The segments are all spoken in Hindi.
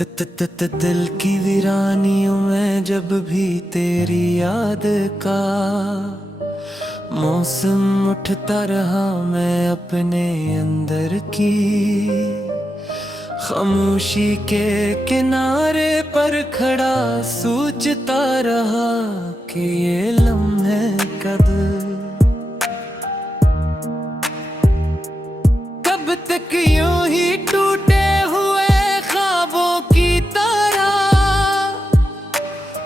दिल की वीरानियों में जब भी तेरी याद का मौसम उठता रहा, मैं अपने अंदर की खामोशी के किनारे पर खड़ा सोचता रहा कि ये लम्हे कब तक यूं ही टूटे हुए ख्वाबों की तरह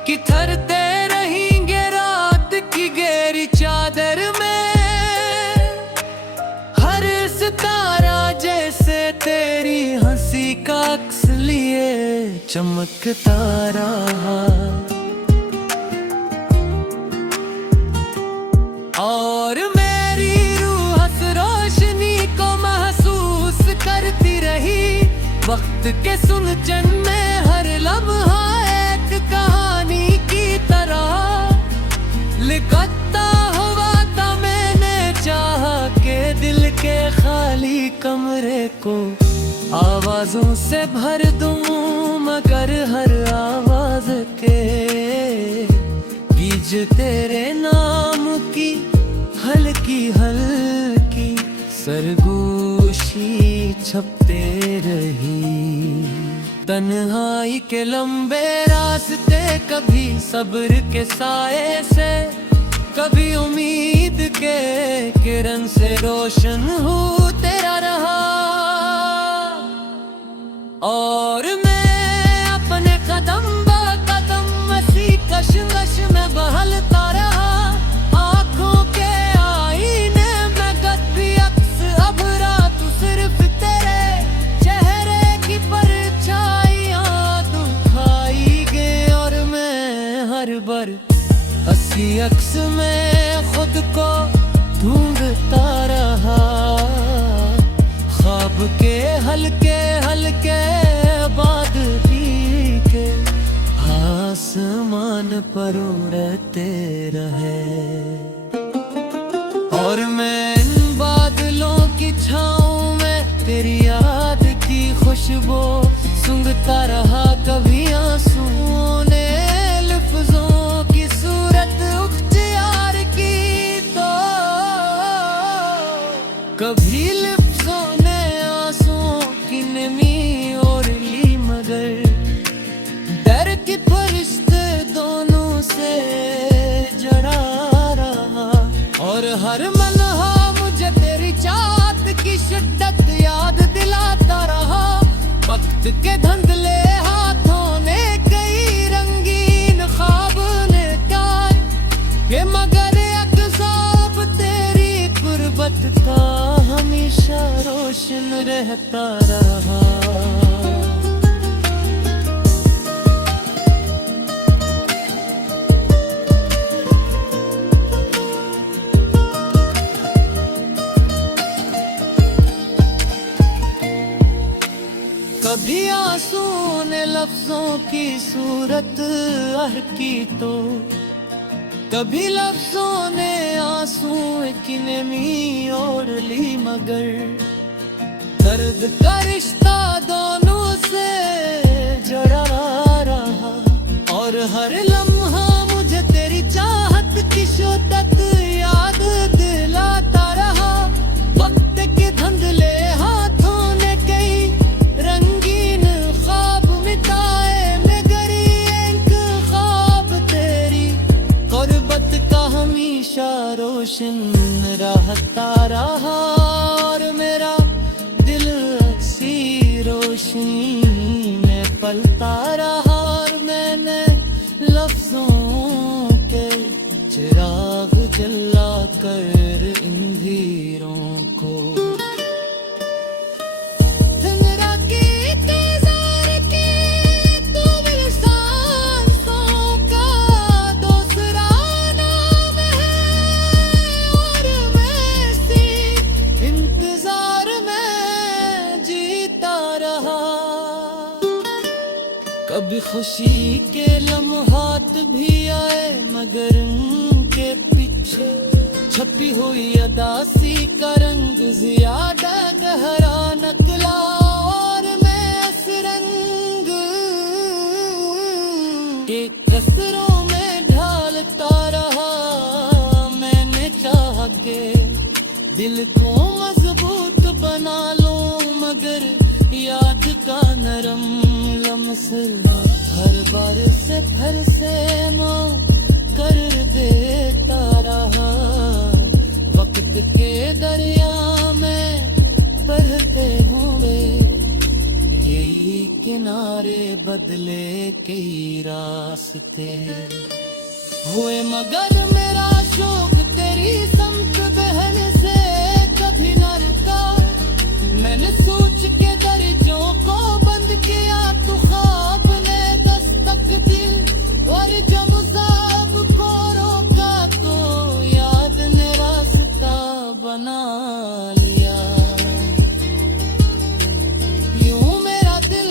कि ठहरते रहेंगे रात की गहरी चादर में। हर सितारा जैसे तेरी हंसी का अक्स लिए चमकता रहा, और मेरी रूह हंस रोशनी को महसूस करती रही। वक्त के सुलझन में हर लम्हा एक कहानी की तरह लिखता हुआ था। मैंने चाहा के दिल के खाली कमरे को आवाजों से भर दूं, मगर हर आवाज के बीच तेरे नाम की हल्की हल्की सरगोशी छपते रही। तन्हाई के लंबे रास्ते, कभी सब्र के साए से, कभी उम्मीद के किरण से रोशन हो तेरा रहा। और मैं अपने कदम ब कदम मसी कशमकश में बहलता रहा। आंखों के आईने में गद्दी अक्स अब रात सिर्फ तेरे चेहरे की परछाइयां दुखाई गए, और मैं हर बार हंसी अक्स में खुद को ढूंढता रहा। ख्वाब के हल्के हल्के बादली के आसमान पर उड़ते रहे, और मैं इन बादलों की छाँव में तेरी याद की खुशबू सूंघता रहा। कभी आंसुओं ने लफ्जों की सूरत उख्तियार की, तो कभी लफ्जों ने आंसुओं की नमी ओढ़ ली, मगर डर की फरिश्ते दोनों से जड़ा रहा। और हर मनहा मुझे तेरी चाहत की शिद्दत याद दिलाता रहा। वक्त के धंधले हाथों ने कई रंगीन ख्वाब ने काट के, मगर अक्साब तेरी गुर्बत का हमेशा रोशन रहता रहा। कभी आंसू ने लफ्जों की सूरत अर की, तो कभी लफ्जों ने आंसू की नमी ओढ़ ली, मगर दर्द का रिश्ता दोनों से जड़ा रहा। और हर लम्हा मुझे तेरी चाहत की शिद्दत याद दिलाता रहा। वक्त के धंधले हाथों ने कई रंगीन ख्वाब मिटाए, मगर एक ख्वाब तेरी गुर्बत का हमेशा रोशन रहता रहा। और मेरा दिल सी रोशनी में पलता रहा, और मैंने लफ्जों के चिराग जला कर अंधेरों को कभी खुशी के लम्हात भी आए, मगर उनके पीछे छपी हुई अदासी का रंग ज्यादा गहरा नकला। और मैं इस रंग एक कसरों में ढालता रहा मैंने चाह के दिल को मजबूत बना लो, मगर याद का नरम लम्हा हर बार से फिर से माँ कर देता रहा। वक्त के दरिया में बहते हुए यही किनारे बदले कई रास्ते हुए, मगर मेरा शौक तेरी संत बहन से कभी न रुका। मैंने सोच के दर्जों को बंद किया, तू ख्वाब ने दस्तक दी और जब ख्वाब को रोका तो याद ने रास्ता बना लिया। यूं मेरा दिल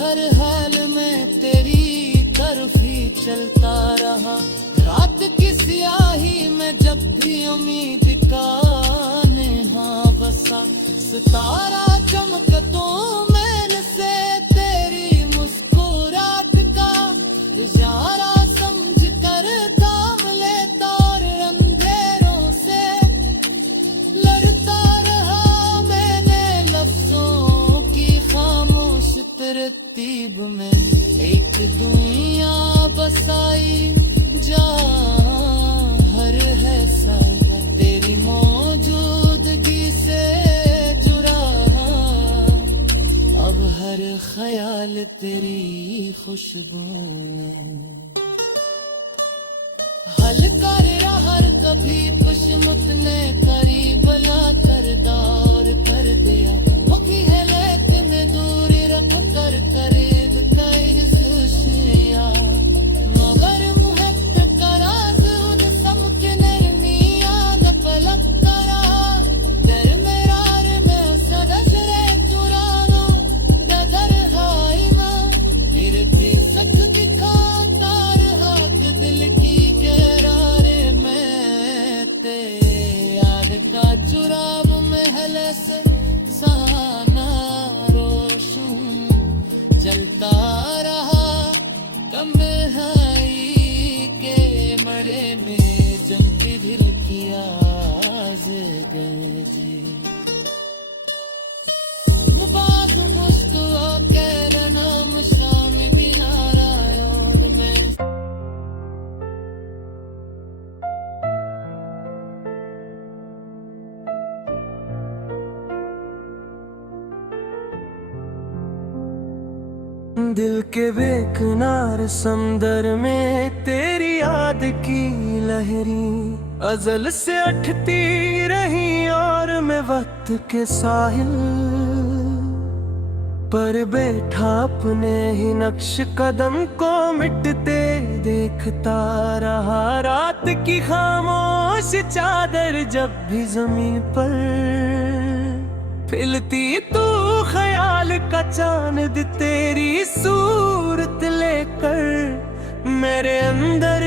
हर हाल में तेरी तरफ ही चलता रहा। रात की स्याही में जब भी उम्मीद का नेहा बसा, सितारा चमक तो मैंने से तेरी मुस्कुराहट का इशारा समझ कर थाम लेता और अंधेरों से लड़ता रहा। मैंने लफ्जों की खामोश तरतीब में एक दुनिया बसाई, जहाँ हर है साया तेरी मौजूदगी से जुड़ा। अब हर ख्याल तेरी खुशबू में हल्का हर कभी खुशमुत ने करीब ला कर दौर कर दिया। मुखी है लेकिन दूरी रख कर करीब कई सुशिया, मगर मुहब्बत का राज उन सब के नरमिया न पलक करा। दरमियान में सदस रे चुरानो ददर हाई ना मेरे बेसक दिखाता रहा दिल की गहरारे में ते यार का चुराव महल से साना रोशूं जलता रहा। तन्हाई के मरे में जमती दिल की आवाज़ गए जी। मुबाद मुस्कुरा के नाम शाम दिनारा और मैं दिल के बेकिनार समंदर में तेरी याद की लहरी अजल से उठती रही, और मैं वक्त के साहिल पर बैठा अपने ही नक्श कदम को मिटते देखता रहा। रात की खामोश चादर जब भी जमीन पर फिलती, तू ख्याल का चांद तेरी सूरत लेकर मेरे अंदर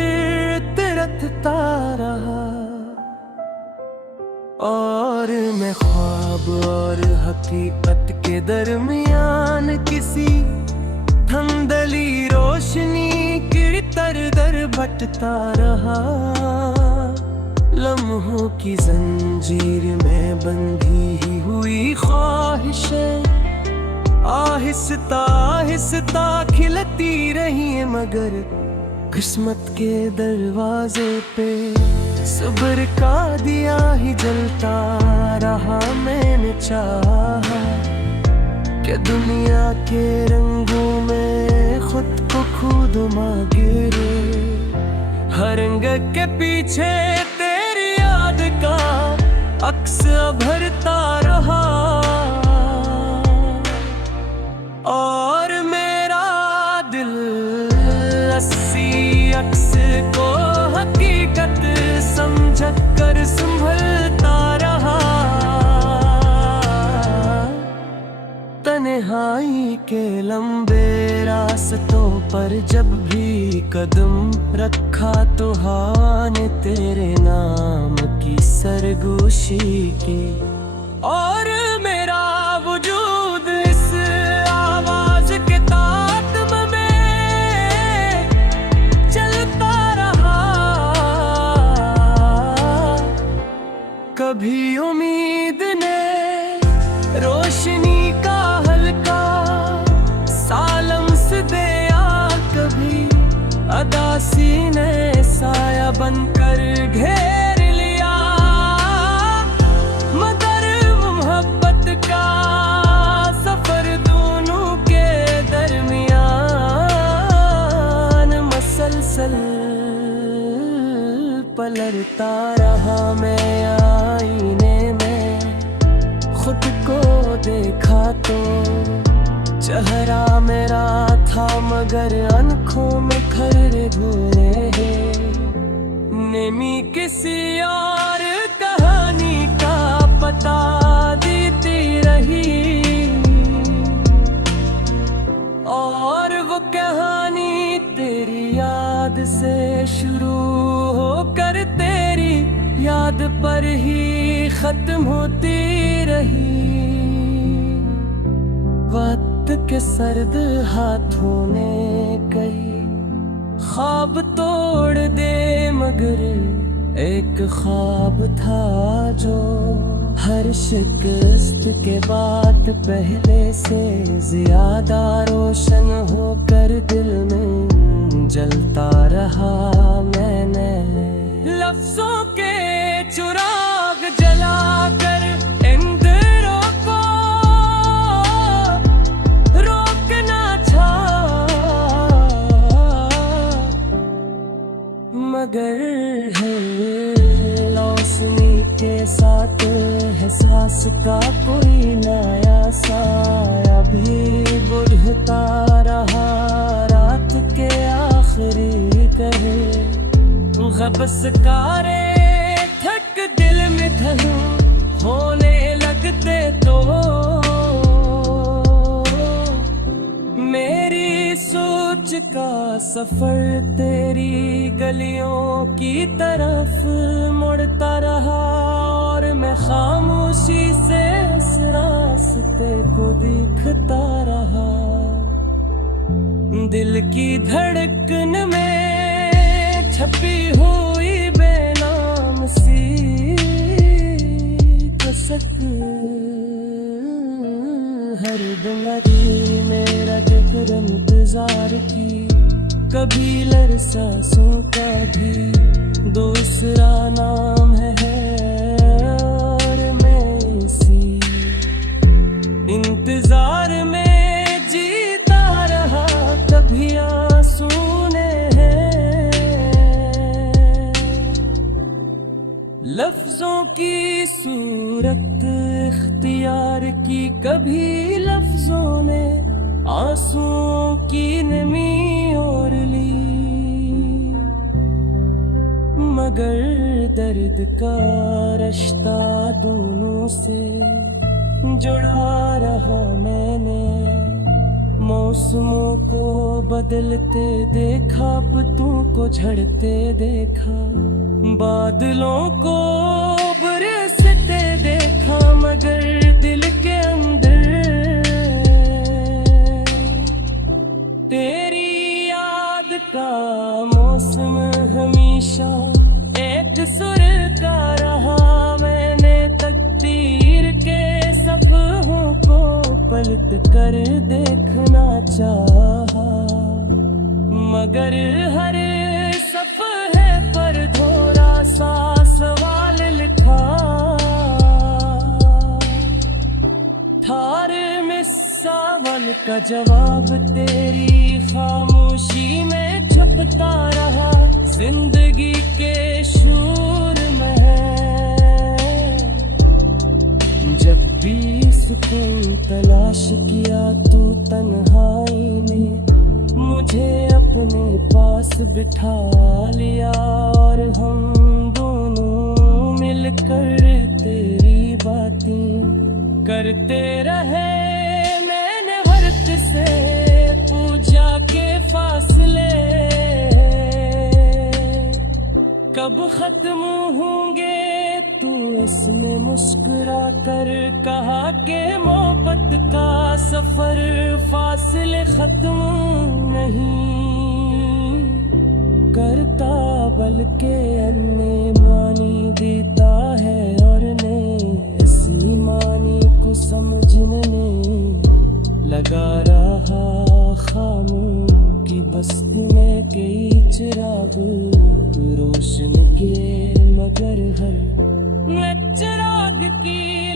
तिरकता रहा। और मैं ख्वाब और हकीकत के दरमियान किसी धंधली रोशनी की तर भटता रहा। लम्हों की जंजीर में बंधी ही हुई ख्वाहिशें आहिस्ता आहिस्ता खिलती रही, मगर किस्मत के दरवाजे पे सब्र का दिया ही जलता रहा। मैंने चाहा कि दुनिया के रंगों में खुद को खुद गिरे, हर रंग के पीछे तेरी याद का अक्स भरता रहा। और मेरा दिल अस्सी अक्स को हकीकत समझ कर संभलता रहा। तन्हाई के लंबे रास्तों पर जब भी कदम रखा तो हवा ने तेरे नाम की सरगोशी की, और मेरा वजूद इस आवाज के तात्म में उदासी ने साया बनकर घेर लिया, मगर मोहब्बत का सफर दोनों के दरमियान मसलसल पलटता रहा। मैं आईने में खुद को देखा तो चेहरा मेरा था, मगर आँखों में खरे धुए नेमी किसी और कहानी का पता देती रही, और वो कहानी तेरी याद से शुरू होकर तेरी याद पर ही खत्म होती रही। वक्त के सर्द हाथों ने कई ख्वाब तोड़ दे, मगर एक ख्वाब था जो हर शिकस्त के बाद पहले से ज्यादा रोशन होकर दिल में जलता रहा। मैंने लफ्जों के चिराग जलाकर इन दिलों को रोकना चाहा, मगर है लौसनी के साथ एहसास का कोई नया साया भी बुझता रहा। रात के आखिरी कहे गबसकारे थक दिल में धनू होने लगते तो मेरी सोच का सफर तेरी गलियों की तरफ मुड़ता रहा, और मैं खामोशी से इस रास्ते को देखता रहा। दिल की धड़कन में छपी हुई बेनाम सी कसक हर दिमागी मेरा जिक्र इंतजार की, कभी लरसासों का भी दूसरा नाम है, और मैं इसी इंतजार में जीता रहा। कभी आंसू ने लफ्जों की सूरत इख्तियार की, कभी लफ्जों ने आंसुओं की नमी ओढ़ ली, मगर दर्द का रिश्ता दोनों से जुड़ा रहा। मैंने मौसमों को बदलते देखा, पत्तों को झड़ते देखा, बादलों को बरसते देखा, मगर दिल के अंदर तेरी याद का मौसम हमेशा एक सुर का रहा। मैंने तकदीर के सफ़हों को पलट कर देखना चाहा, मगर हर सफ़हे पर थोड़ा सा सवाल लिखा था, में सवाल का जवाब तेरी खामोशी में छुपता रहा। जिंदगी के शूर में जब भी सुकून तलाश किया तो तन्हाई ने मुझे अपने पास बिठा लिया, और हम दोनों मिलकर तेरी बातें करते रहे। मैंने वक्त से पूछा के फासले कब खत्म होंगे, तो इसने मुस्कुरा कर कहा कि मोहब्बत का सफर फासले खत्म नहीं करता, बल्कि अन्य मानी देता है, और ने इसी मानी को समझने लगा रहा खामोश की बस्ती में कई चिराग रोशन के, मगर हर चिराग की